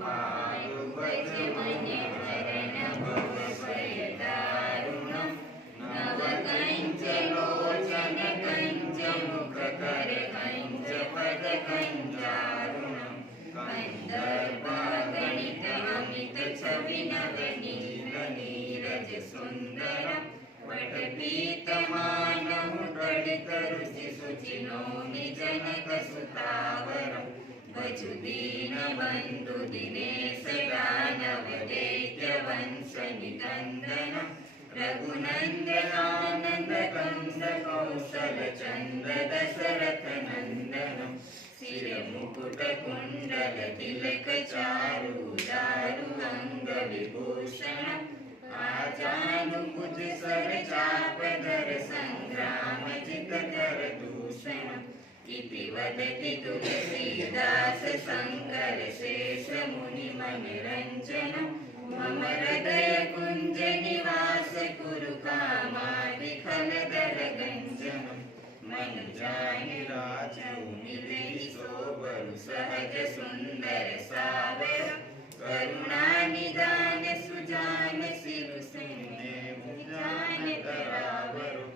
મારું ભજ મને ચરણ ભવ ભય દારુણમ નવ કંચ લોચન કંચ મુખ કર કંચ પદ કંચારુણમ કંદર્પ ગણિત અમિત છવિ નવ નીલ નીરજ સુંદરમ વટપીતમાનં તડિત રુચિ શુચિનોમિ જનક સુતાવરમ ભજુ દીન બંધુ દિનેશ દાનવ દૈત્ય વંશ નિકંદનમ રઘુનંદનાનંદ કંદ કૌશલ ચંદ્ર દશરથ નંદનમ શિર મુકુટ કુંડલ તિલક ચારુ દારુ અંગ વિભૂષણમ आजानुकुज सर चापधर संग्राम जित कर दूषणम इति वदति तुलसीदास शंकर शेष मुनि मनरंजनम मम हृदय कुंज निवास कुरु कामादिखल दर गंजनम मन जानि राजउ मिले सोबरु सहज सुंदर सावर करुणा निदान सुजान सिरु सैन्य जान करावरु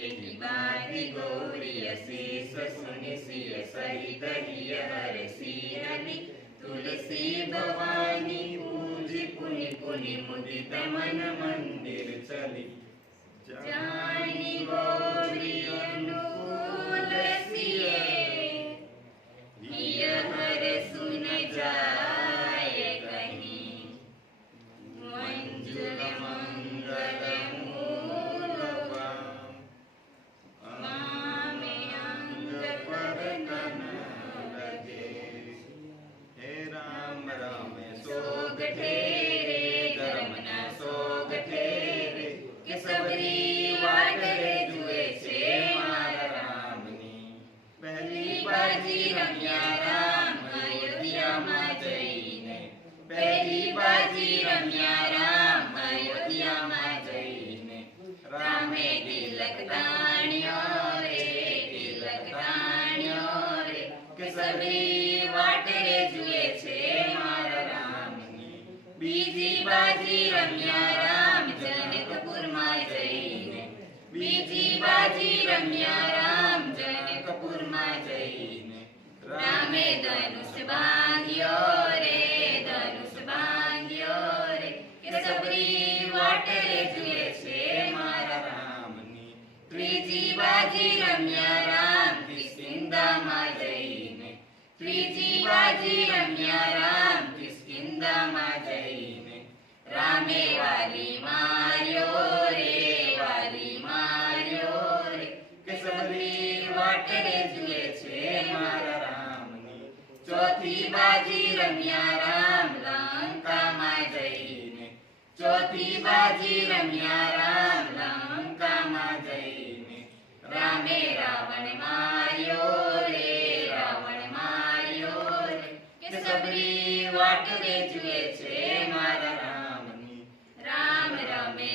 एहि बाहि गौरी अशेष सुनि सिय सहित हिय हरसि हरि तुलसी भवानी पूजि पुनि पुनि मुदित मन मंदिर चली जानि गौरी अनुकूल सिए हिय हर सुन जाय मंजुल मंगल मूलवाम मामे अंग पर नन लगे हे राम राम सोग ठेरे धर्म न सोग ठेरे के सबरी वाट रे जुए छे मारा रामनी पहली बाजी रम्या राम अयोध्या में जईने पहली बाजी रम्या राम अयोध्या में जईने रामे तिलक ताण्यो रे के सबरी वाट रे जुए छे मारा रामनी बीजी बाजी रम्या राम जनकपुर में जईने बीजी बाजी रम्या राम जनकपुर में जईने रामे धनुष बांध्यो रे के सबरी वाट रे जुए छे मारा रामनी त्रीजी बाजी रम्या राम किष्किंधा में जईने त्रीजी बाजी रम्या राम किष्किंधा में जईने रामे वाली मार्यो रे के सबरी वाट रे जुए छे मारा रामनी चौथी बाजी रम्या राम लंका में जईने चौथी बाजी रम्या राम लंका में जईने रामे रावण मार्यो रे के सबरी वाट रे जुए छे मारा रामनी राम रमे